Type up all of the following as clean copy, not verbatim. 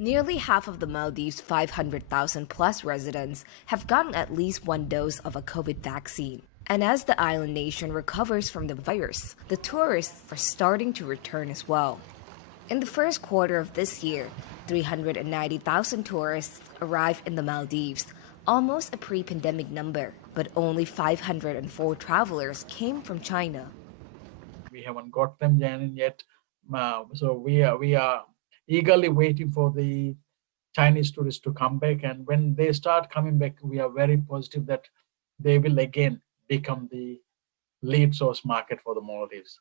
Nearly half of the Maldives' 500,000 plus residents have gotten at least one dose of a COVID vaccine. And as the island nation recovers from the virus, the tourists are starting to return as well. In the first quarter of this year, 390,000 tourists arrived in the Maldives, almost a pre-pandemic number, but only 504 travelers came from China. We haven't got them, Janine, yet. So we are eagerly waiting for the Chinese tourists to come back. And when they start coming back, we are very positive that they will again become the lead source market for the Maldives.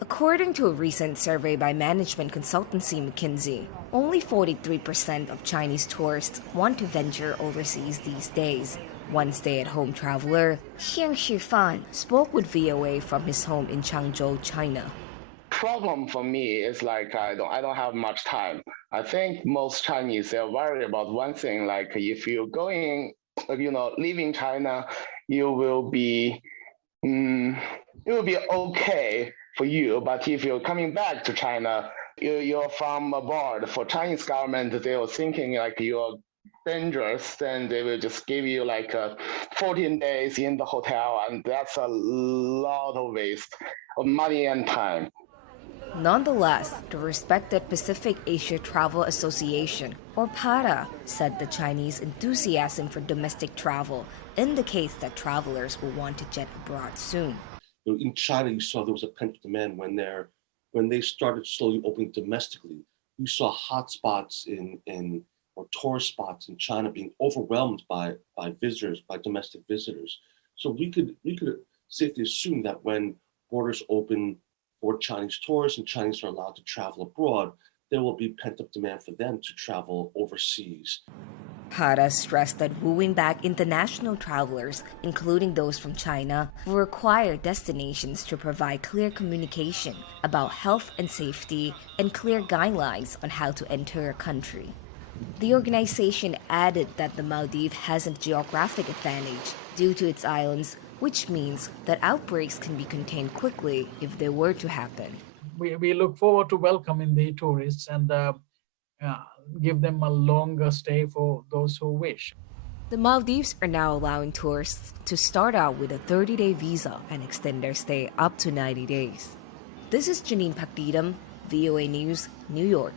According to a recent survey by management consultancy McKinsey, only 43% of Chinese tourists want to venture overseas these days. One stay-at-home traveler, Xiang Shifan, spoke with VOA from his home in Changzhou, China. Problem for me is like I don't have much time. I think most Chinese are worried about one thing, like if you're going, leaving China, it will be okay for you. But if you're coming back to China, you're from abroad. For Chinese government, they were thinking like you're dangerous, then they will just give you like 14 days in the hotel, and that's a lot of waste of money and time. Nonetheless, the respected Pacific Asia Travel Association, or PARA, said the Chinese enthusiasm for domestic travel indicates that travelers will want to jet abroad soon. In China, you saw there was a pent-up demand when they started slowly opening domestically. You saw hotspots or tourist spots in China being overwhelmed by visitors, by domestic visitors. So we could safely assume that when borders open for Chinese tourists and Chinese are allowed to travel abroad, there will be pent-up demand for them to travel overseas. Hara stressed that wooing back international travelers, including those from China, will require destinations to provide clear communication about health and safety and clear guidelines on how to enter a country. The organization added that the Maldives has a geographic advantage due to its islands, which means that outbreaks can be contained quickly if they were to happen. We look forward to welcoming the tourists and give them a longer stay for those who wish. The Maldives are now allowing tourists to start out with a 30-day visa and extend their stay up to 90 days. This is Janine Phakdeetham, VOA News, New York.